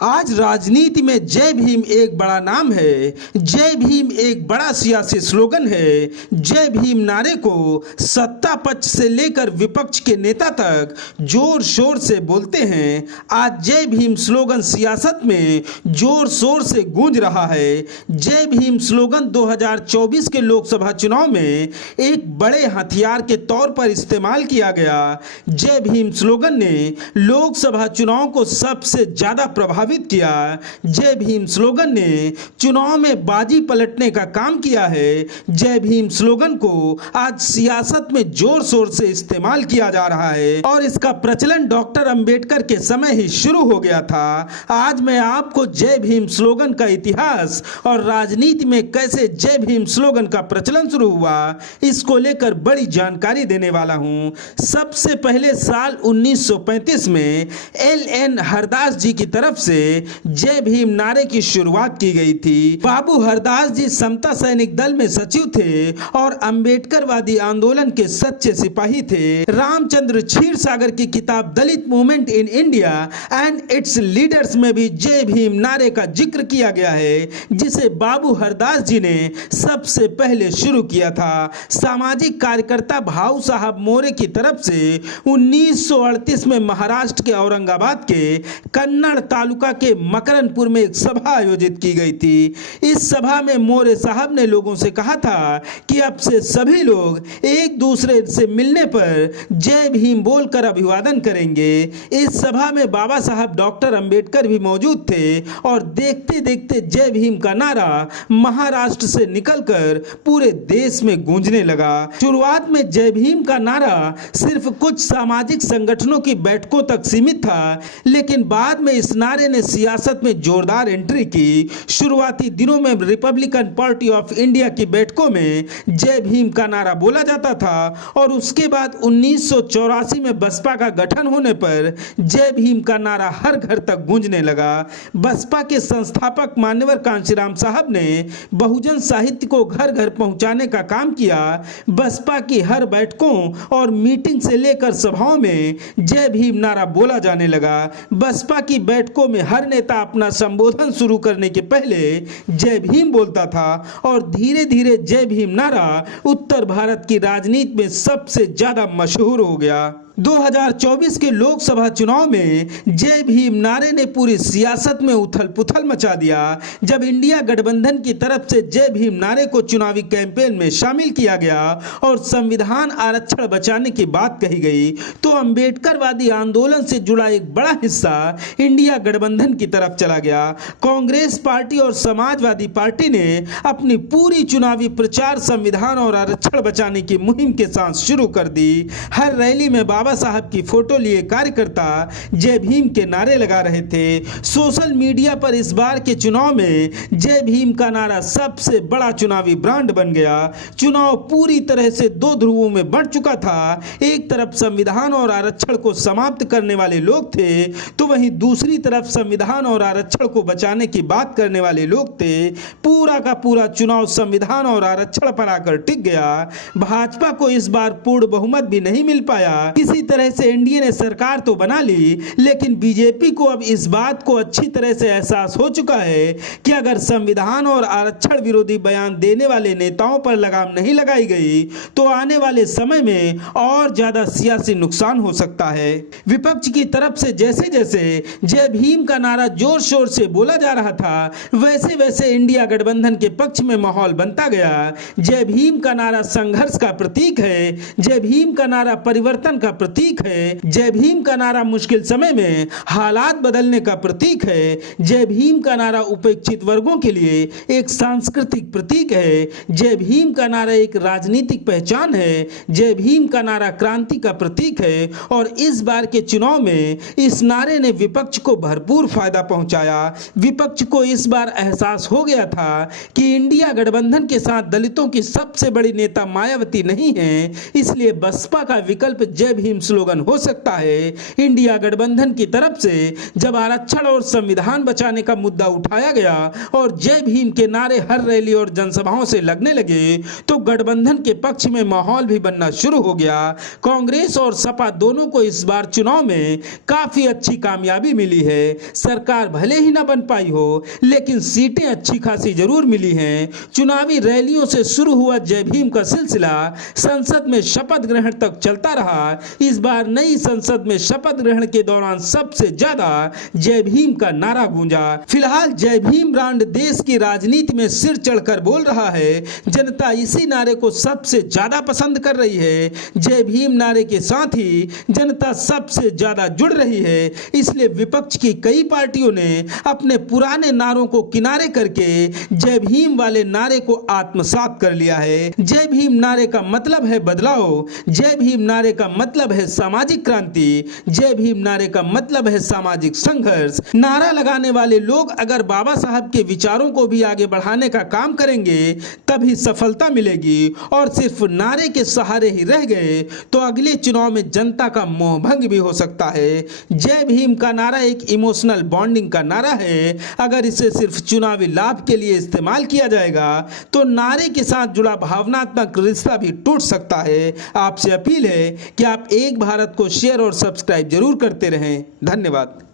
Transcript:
आज राजनीति में जय भीम एक बड़ा नाम है। जय भीम एक बड़ा सियासी स्लोगन है। जय भीम नारे को सत्ता पक्ष से लेकर विपक्ष के नेता तक जोर शोर से बोलते हैं। आज जय भीम स्लोगन सियासत में जोर शोर से गूंज रहा है। जय भीम स्लोगन 2024 के लोकसभा चुनाव में एक बड़े हथियार के तौर पर इस्तेमाल किया गया। जय भीम स्लोगन ने लोकसभा चुनाव को सबसे ज्यादा प्रभावित किया। जय भीम स्लोगन ने चुनाव में बाजी पलटने का काम किया है। जय भीम स्लोगन को आज सियासत में जोर शोर से इस्तेमाल किया जा रहा है और इसका प्रचलन डॉक्टर अंबेडकर के समय ही शुरू हो गया था। आज मैं आपको जय भीम स्लोगन का इतिहास और राजनीति में कैसे जय भीम स्लोगन का प्रचलन शुरू हुआ, इसको लेकर बड़ी जानकारी देने वाला हूं। सबसे पहले साल 1935 में LN हरदास जी की तरफ से जय भीम नारे की शुरुआत की गई थी। बाबू हरदास जी समता सैनिक दल में सचिव थे और अंबेडकरवादी आंदोलन के सच्चे सिपाही थे। रामचंद्र क्षीरसागर की किताब Dalit movement in India and its leaders में भी जय भीम नारे का जिक्र किया गया है, जिसे बाबू हरदास जी ने सबसे पहले शुरू किया था। सामाजिक कार्यकर्ता भाऊ साहब मोरे की तरफ से 1938 में महाराष्ट्र के औरंगाबाद के कन्नड़ तालुका के मकरनपुर में एक सभा आयोजित की गई थी। इस सभा में मोरे साहब ने लोगों से कहा था कि अब से सभी लोग एक दूसरे से मिलने पर जय भीम बोलकर अभिवादन करेंगे। इस सभा में बाबा साहब डॉक्टर अंबेडकर भी मौजूद थे और देखते देखते जय भीम का नारा महाराष्ट्र से निकलकर पूरे देश में गूंजने लगा। शुरुआत में जय भीम का नारा सिर्फ कुछ सामाजिक संगठनों की बैठकों तक सीमित था, लेकिन बाद में इस नारे ने सियासत में जोरदार एंट्री की। शुरुआती दिनों में रिपब्लिकन पार्टी ऑफ इंडिया की बैठकों में जय भीम का नारा बोला जाता था और उसके बाद 1984 में बसपा का गठन होने पर जय भीम का नारा हर घर तक गूंजने लगा। बसपा के संस्थापक मान्यवर कांशीराम साहब ने बहुजन साहित्य को घर घर पहुंचाने का काम किया। बसपा की हर बैठकों और मीटिंग से लेकर सभाओं में जय भीम नारा बोला जाने लगा। बसपा की बैठकों में हर नेता अपना संबोधन शुरू करने के पहले जय भीम बोलता था और धीरे धीरे जय भीम नारा उत्तर भारत की राजनीति में सबसे ज्यादा मशहूर हो गया। 2024 के लोकसभा चुनाव में जय भीम नारे ने पूरी सियासत में उथल पुथल मचा दिया। जब इंडिया गठबंधन की तरफ से जय भीम नारे को चुनावी कैंपेन में शामिल किया गया और संविधान आरक्षण बचाने की बात कही गई, तो अंबेडकरवादी आंदोलन से जुड़ा एक बड़ा हिस्सा इंडिया गठबंधन की तरफ चला गया। कांग्रेस पार्टी और समाजवादी पार्टी ने अपनी पूरी चुनावी प्रचार संविधान और आरक्षण बचाने की मुहिम के साथ शुरू कर दी। हर रैली में बाबा साहब की फोटो लिए कार्यकर्ता जय भीम के नारे लगा रहे थे। सोशल मीडिया पर इस बार के चुनाव में जय भीम का नारा सबसे बड़ा चुनावी ब्रांड बन गया। चुनाव पूरी तरह से दो ध्रुवों में बढ़ चुका था। एक तरफ संविधान और आरक्षण को समाप्त करने वाले लोग थे, तो वहीं दूसरी तरफ संविधान और आरक्षण को बचाने की बात करने वाले लोग थे। पूरा का पूरा चुनाव संविधान और आरक्षण पर आकर टिक गया। भाजपा को इस बार पूर्ण बहुमत भी नहीं मिल पाया। किसी तरह से एनडीए ने सरकार तो बना ली, लेकिन बीजेपी को अब इस बात को अच्छी तरह से एहसास हो चुका है कि अगर संविधान और आरक्षण विरोधी बयान देने वाले नेताओं पर लगाम नहीं लगाई गई तो आने वाले समय में और ज्यादा सियासी नुकसान हो सकता है। विपक्ष की तरफ से जैसे जैसे जय भीम का नारा जोर शोर से बोला जा रहा था, वैसे वैसे इंडिया गठबंधन के पक्ष में माहौल बनता गया। जय भीम का नारा संघर्ष का प्रतीक है। जय भीम का नारा परिवर्तन का प्रतीक है। जय भीम का नारा मुश्किल समय में हालात बदलने का प्रतीक है। जय भीम का नारा उपेक्षित वर्गों के लिए एक सांस्कृतिक प्रतीक है। जय भीम का नारा एक राजनीतिक पहचान है। जय भीम का नारा क्रांति का प्रतीक है और इस बार के चुनाव में इस नारे ने विपक्ष को भरपूर फायदा पहुंचाया। विपक्ष को इस बार एहसास हो गया था कि इंडिया गठबंधन के साथ दलितों की सबसे बड़ी नेता मायावती नहीं है, इसलिए बसपा का विकल्प जय भीम भीम स्लोगन हो सकता है। इंडिया गठबंधन की तरफ से जब आरक्षण और संविधान बचाने का मुद्दा उठाया गया और जय भीम के नारे हर रैली और जनसभाओं से लगने लगे तो गठबंधन के पक्ष में माहौल भी बनना शुरू हो गया। कांग्रेस और सपा दोनों को इस बार चुनाव में काफी अच्छी कामयाबी मिली है। सरकार भले ही ना बन पाई हो लेकिन सीटें अच्छी खासी जरूर मिली हैं। चुनावी रैलियों से शुरू हुआ जय भीम का सिलसिला संसद में शपथ ग्रहण तक चलता रहा। इस बार नई संसद में शपथ ग्रहण के दौरान सबसे ज्यादा जय भीम का नारा गूंजा। फिलहाल जय भीम ब्रांड देश की राजनीति में सिर चढ़कर बोल रहा है। जनता इसी नारे को सबसे ज्यादा पसंद कर रही है। जय भीम नारे के साथ ही जनता सबसे ज्यादा जुड़ रही है। इसलिए विपक्ष की कई पार्टियों ने अपने पुराने नारों को किनारे करके जय भीम वाले नारे को आत्मसात कर लिया है। जय भीम नारे का मतलब है बदलाव। जय भीम नारे का मतलब है सामाजिक क्रांति। जय भीम नारे का मतलब है सामाजिक संघर्ष। नारा लगाने वाले लोग अगर बाबा साहब के विचारों को भी आगे बढ़ाने का काम करेंगे तभी सफलता मिलेगी और सिर्फ नारे के सहारे ही रह गए तो अगले चुनाव में जनता का मोहभंग भी हो सकता है। जय भीम का नारा एक इमोशनल बॉन्डिंग का नारा है। अगर इसे सिर्फ चुनावी लाभ के लिए इस्तेमाल किया जाएगा तो नारे के साथ जुड़ा भावनात्मक रिश्ता भी टूट सकता है। आपसे अपील है कि आप एक भारत को शेयर और सब्सक्राइब जरूर करते रहें। धन्यवाद।